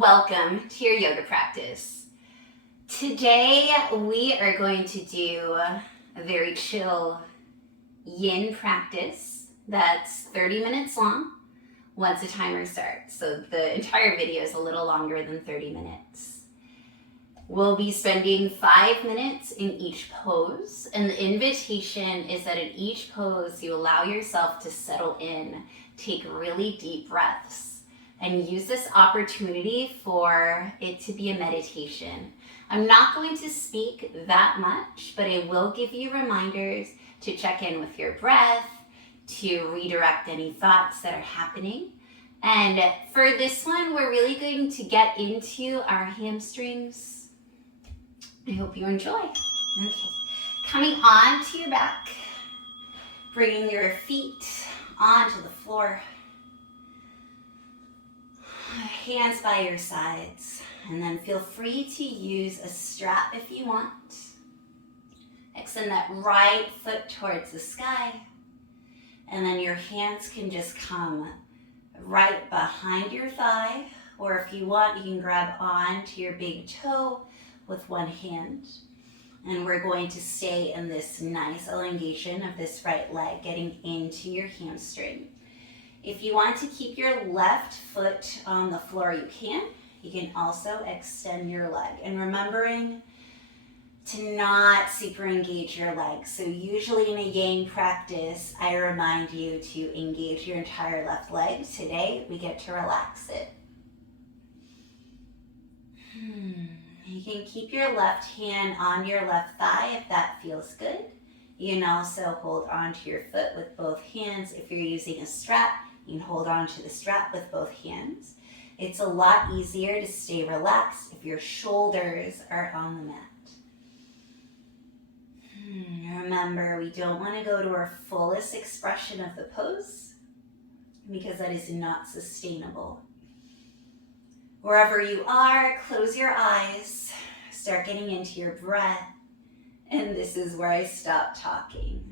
welcome to your yoga practice. Today we are going to do a very chill yin practice that's 30 minutes long once the timer starts. So the entire video is a little longer than 30 minutes. We'll be spending 5 minutes in each pose, and the invitation is that in each pose you allow yourself to settle in, take really deep breaths, and use this opportunity for it to be a meditation. I'm not going to speak that much, but I will give you reminders to check in with your breath, to redirect any thoughts that are happening. And for this one, we're really going to get into our hamstrings. I hope you enjoy. Okay, coming onto your back, bringing your feet onto the floor. Hands by your sides, and then feel free to use a strap if you want. Extend that right foot towards the sky, and then your hands can just come right behind your thigh, or if you want, you can grab onto your big toe with one hand. And we're going to stay in this nice elongation of this right leg, getting into your hamstring. If you want to keep your left foot on the floor, you can. You can also extend your leg. And remembering to not super engage your legs. So usually in a yang practice, I remind you to engage your entire left leg. Today, we get to relax it. You can keep your left hand on your left thigh if that feels good. You can also hold onto your foot with both hands. If you're using a strap, you can hold on to the strap with both hands. It's a lot easier to stay relaxed if your shoulders are on the mat. Remember, we don't want to go to our fullest expression of the pose because that is not sustainable. Wherever you are, close your eyes, start getting into your breath, and this is where I stop talking.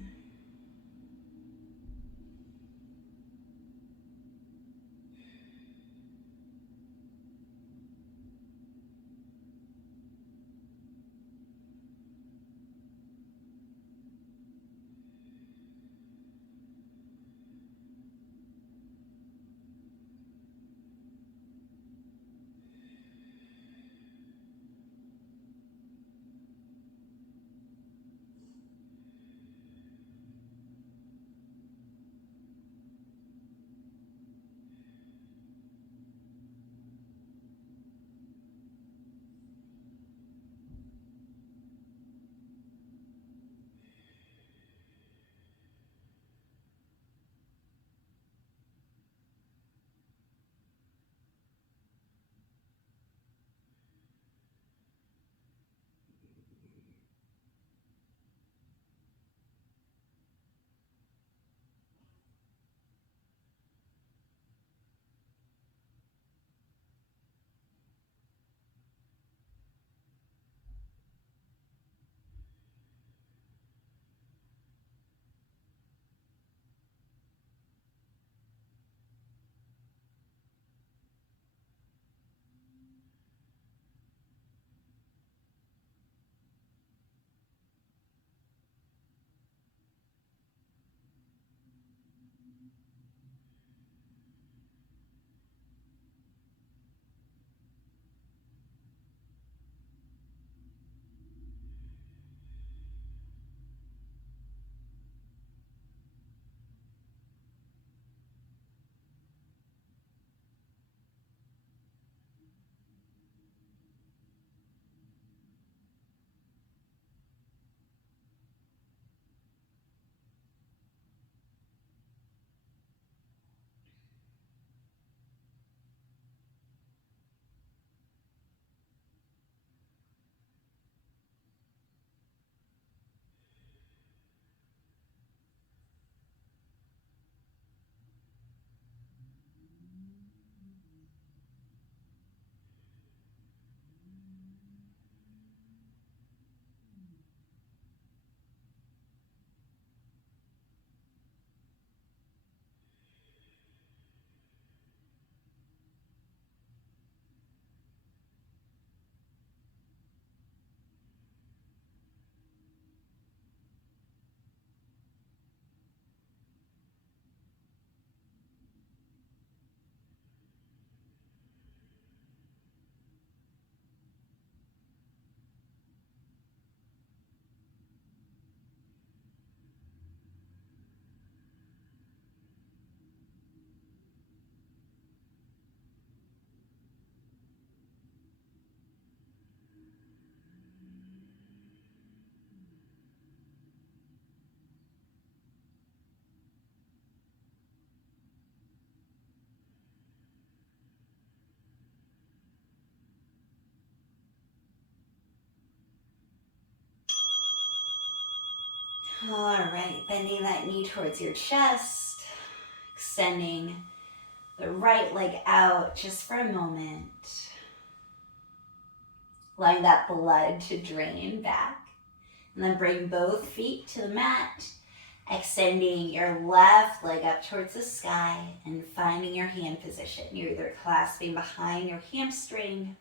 All right, bending that knee towards your chest, extending the right leg out just for a moment. Allowing that blood to drain back. And then bring both feet to the mat, extending your left leg up towards the sky and finding your hand position. You're either clasping behind your hamstring.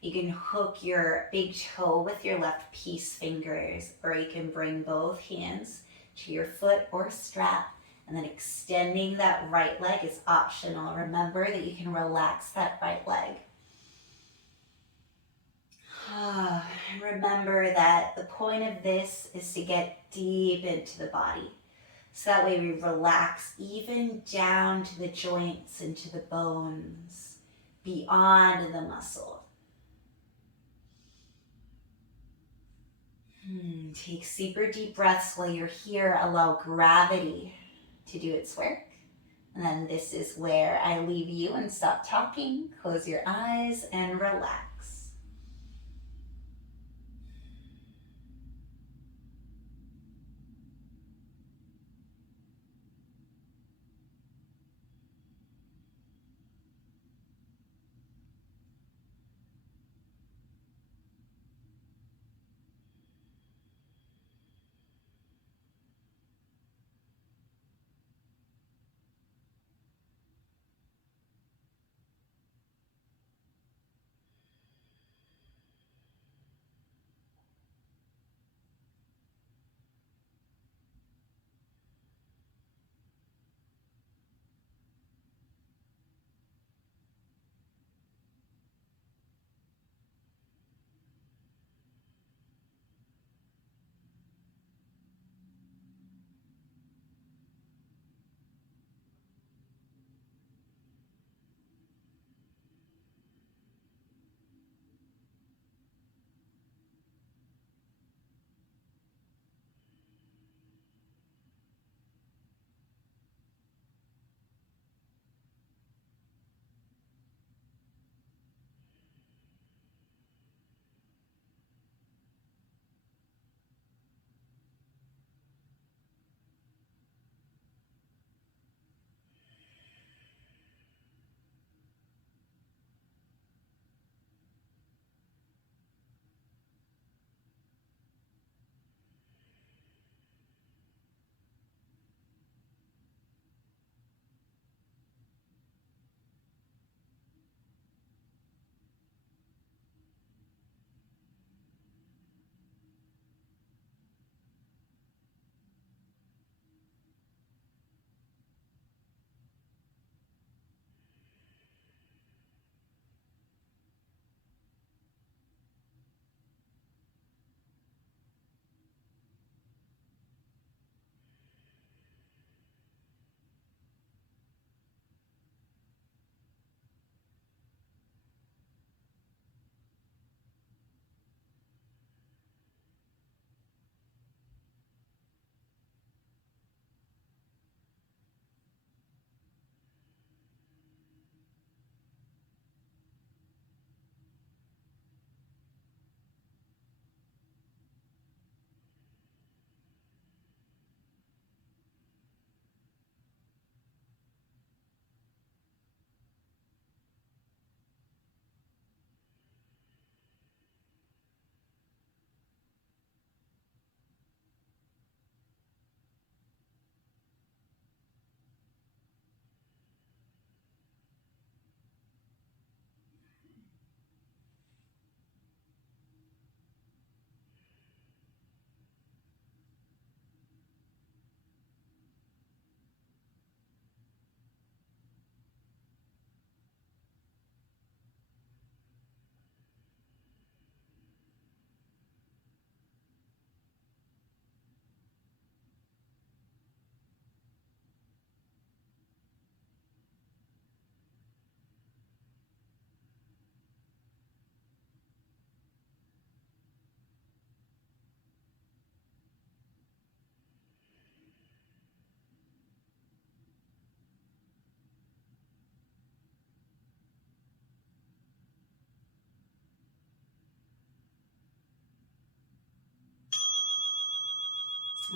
You can hook your big toe with your left peace fingers, or you can bring both hands to your foot or strap, and then extending that right leg is optional. Remember that you can relax that right leg. Remember that the point of this is to get deep into the body. So that way we relax even down to the joints and to the bones, beyond the muscle. Take super deep breaths while you're here. Allow gravity to do its work. And then this is where I leave you and stop talking. Close your eyes and relax.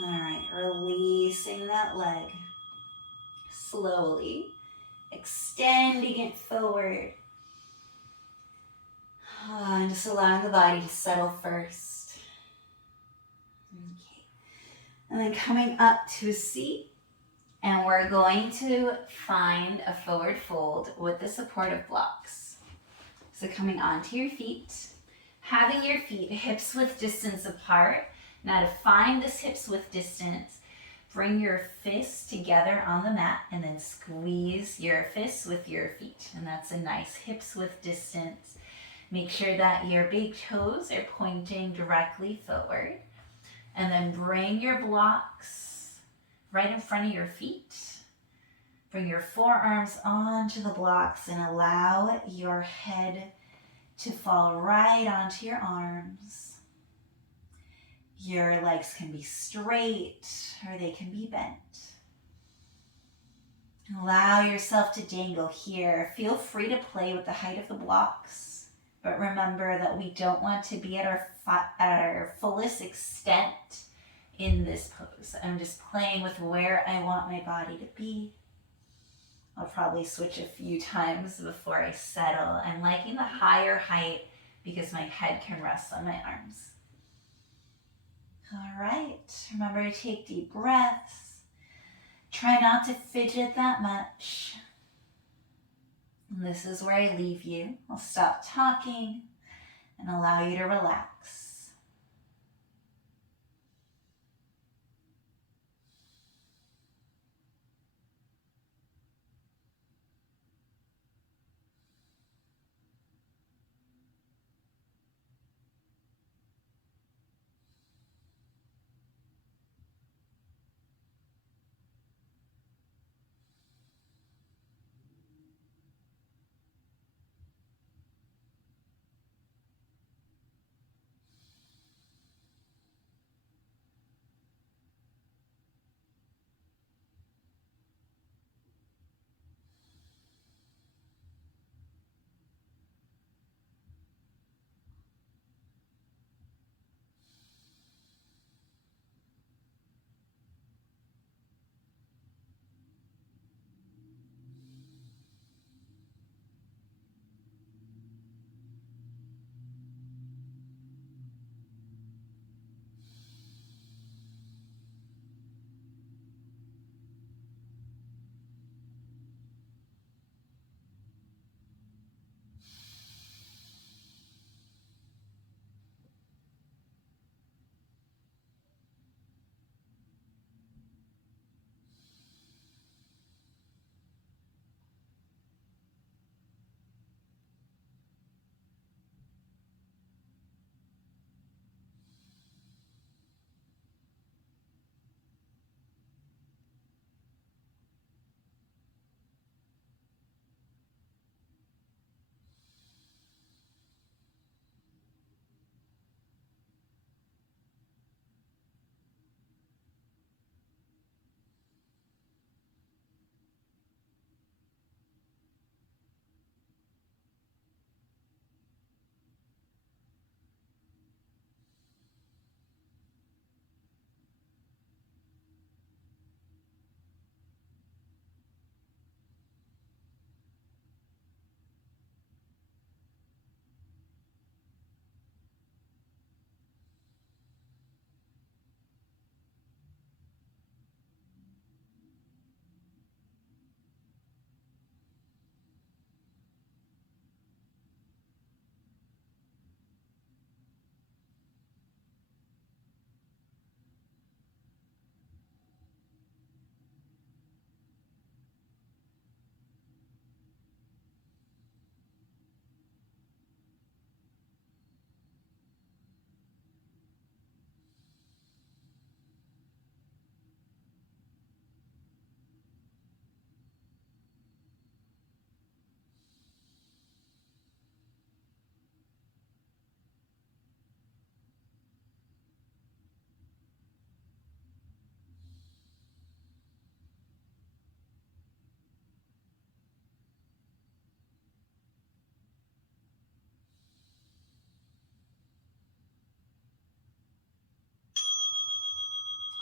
All right, releasing that leg. Slowly extending it forward. And just allowing the body to settle first. Okay. And then coming up to a seat. And we're going to find a forward fold with the supportive blocks. So coming onto your feet, having your feet hips width distance apart. Now to find this hips width distance, bring your fists together on the mat and then squeeze your fists with your feet. And that's a nice hips width distance. Make sure that your big toes are pointing directly forward. And then bring your blocks right in front of your feet. Bring your forearms onto the blocks and allow your head to fall right onto your arms. Your legs can be straight or they can be bent. Allow yourself to dangle here. Feel free to play with the height of the blocks, but remember that we don't want to be at our fullest extent in this pose. I'm just playing with where I want my body to be. I'll probably switch a few times before I settle. I'm liking the higher height because my head can rest on my arms. All right, remember to take deep breaths. Try not to fidget that much. And this is where I leave you. I'll stop talking and allow you to relax.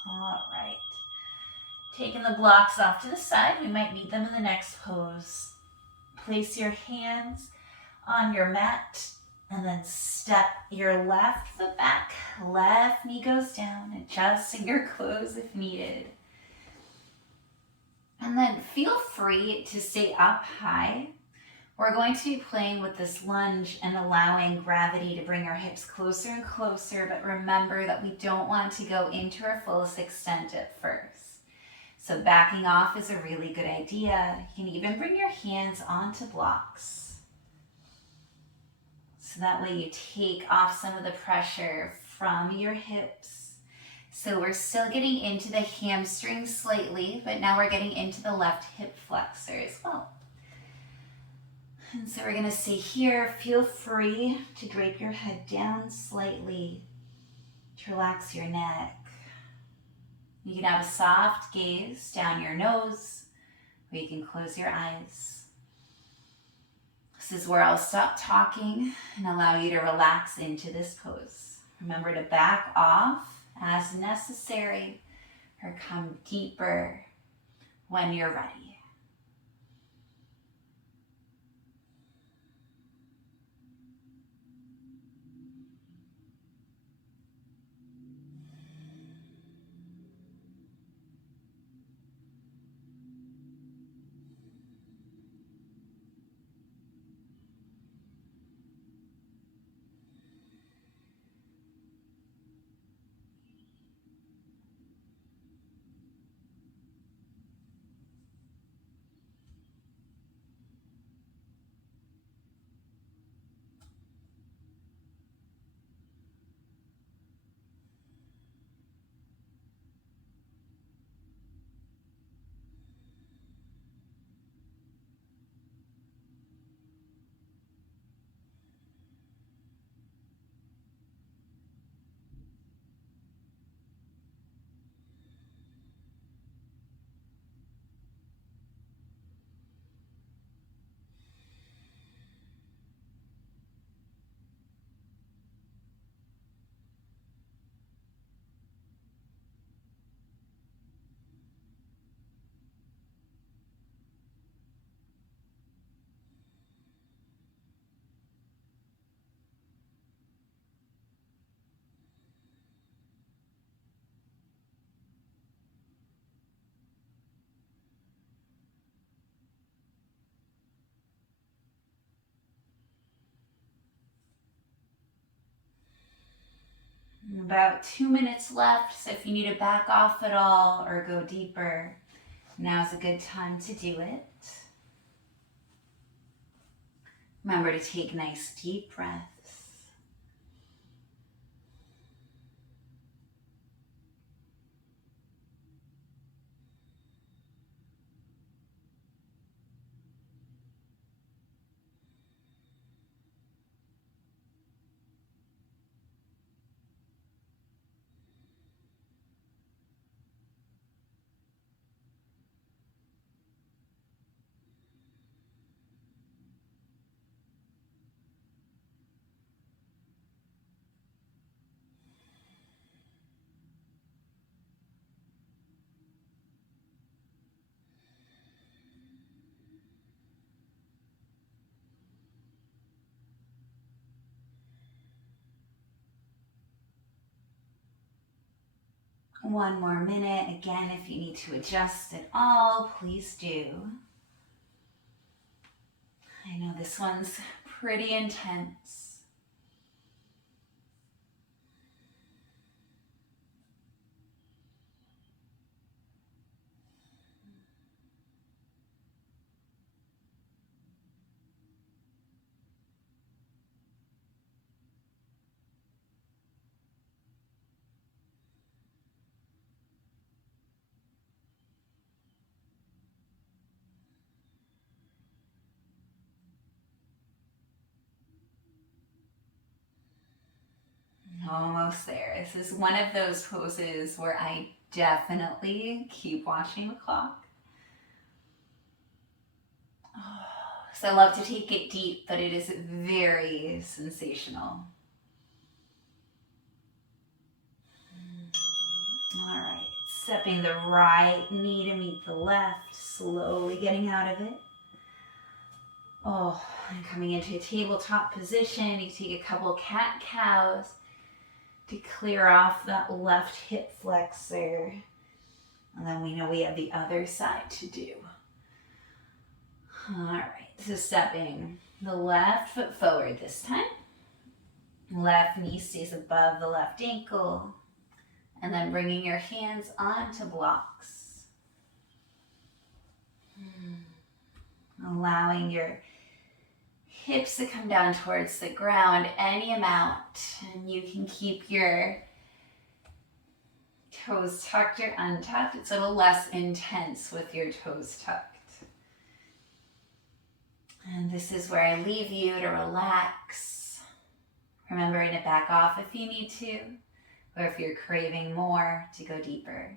All right. Taking the blocks off to the side. We might need them in the next pose. Place your hands on your mat and then step your left foot back. Left knee goes down, adjusting your clothes if needed. And then feel free to stay up high. We're going to be playing with this lunge and allowing gravity to bring our hips closer and closer, but remember that we don't want to go into our fullest extent at first. So backing off is a really good idea. You can even bring your hands onto blocks. So that way you take off some of the pressure from your hips. So we're still getting into the hamstrings slightly, but now we're getting into the left hip flexor as well. And so we're going to stay here. Feel free to drape your head down slightly to relax your neck. You can have a soft gaze down your nose, or you can close your eyes. This is where I'll stop talking and allow you to relax into this pose. Remember to back off as necessary or come deeper when you're ready. About 2 minutes left, so if you need to back off at all or go deeper, now's a good time to do it. Remember to take nice deep breaths. One more minute. Again, if you need to adjust at all, please do. I know this one's pretty intense. Almost there. This is one of those poses where I definitely keep watching the clock. So I love to take it deep, but it is very sensational. All right. Stepping the right knee to meet the left, slowly getting out of it. Oh, and coming into a tabletop position, you take a couple cat-cows to clear off that left hip flexor. And then we know we have the other side to do. All right, so stepping the left foot forward this time. Left knee stays above the left ankle. And then bringing your hands onto blocks. Allowing your hips to come down towards the ground any amount. And you can keep your toes tucked or untucked. It's a little less intense with your toes tucked. And this is where I leave you to relax. Remembering to back off if you need to, or if you're craving more, to go deeper.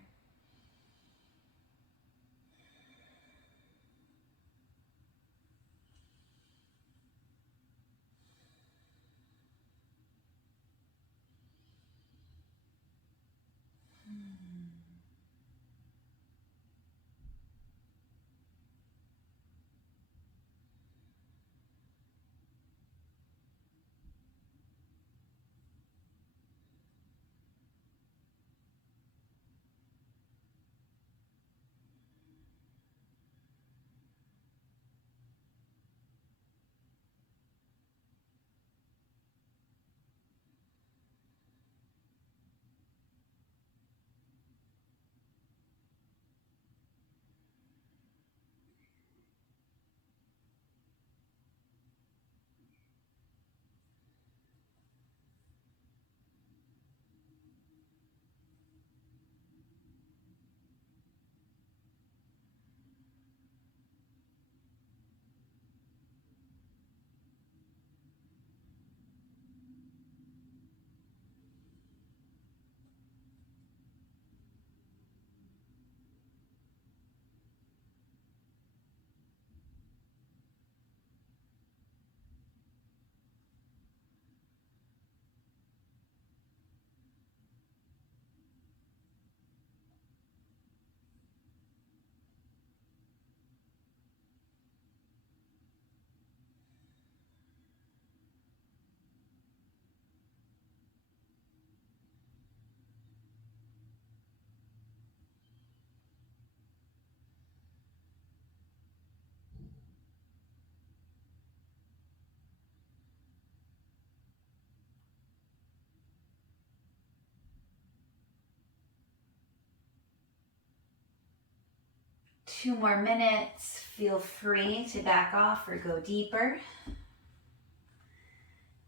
Two more minutes. Feel free to back off or go deeper.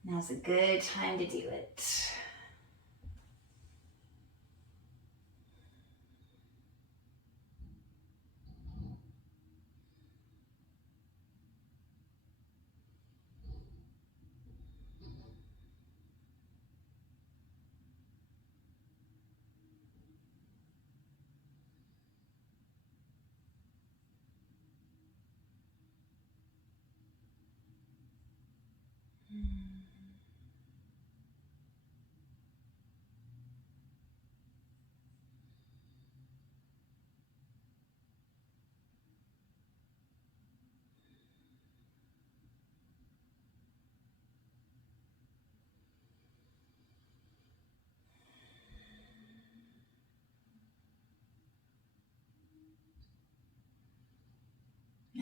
Now's a good time to do it.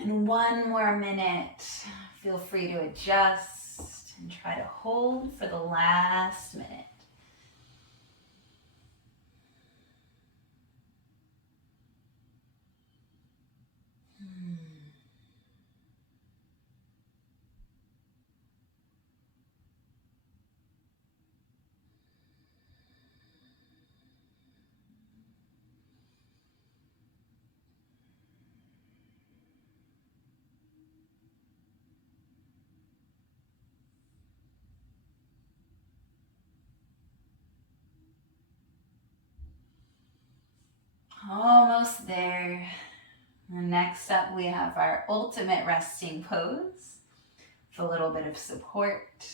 And one more minute. Feel free to adjust and try to hold for the last minute. Almost there. And next up, we have our ultimate resting pose with a little bit of support.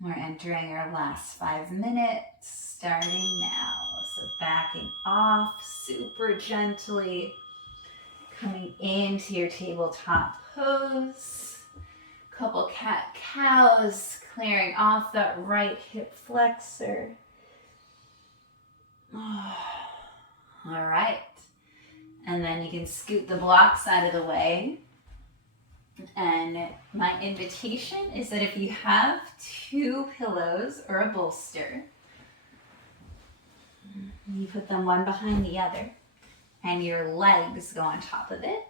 We're entering our last 5 minutes, starting now. So So backing off super gently, coming into your tabletop pose. Couple cat-cows, clearing off that right hip flexor. All right. And then you can scoot the blocks out of the way. And my invitation is that if you have 2 pillows or a bolster, you put them one behind the other and your legs go on top of it.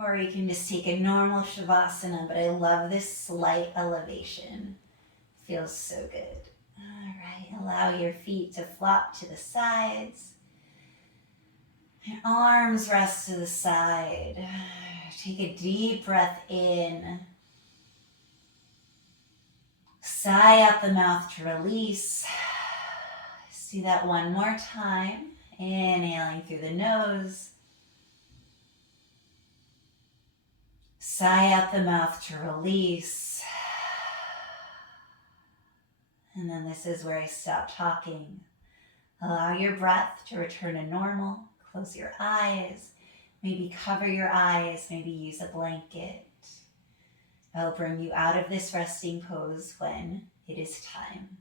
Or you can just take a normal Shavasana, but I love this slight elevation. Feels so good. All right, allow your feet to flop to the sides. And arms rest to the side. Take a deep breath in. Sigh out the mouth to release. Let's do that one more time. Inhaling through the nose. Sigh out the mouth to release. And then this is where I stop talking. Allow your breath to return to normal. Close your eyes. Maybe cover your eyes. Maybe use a blanket. I'll bring you out of this resting pose when it is time.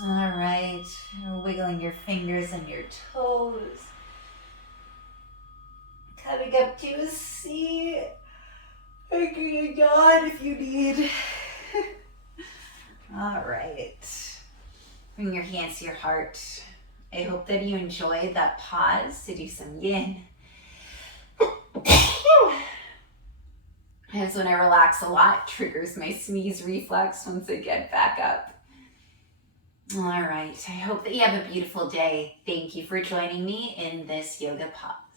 All right, wiggling your fingers and your toes. Coming up to a seat. Taking a yawn if you need. All right. Bring your hands to your heart. I hope that you enjoyed that pause to do some yin. As when I relax a lot, triggers my sneeze reflex once I get back up. All right, I hope that you have a beautiful day. Thank you for joining me in this yoga pause.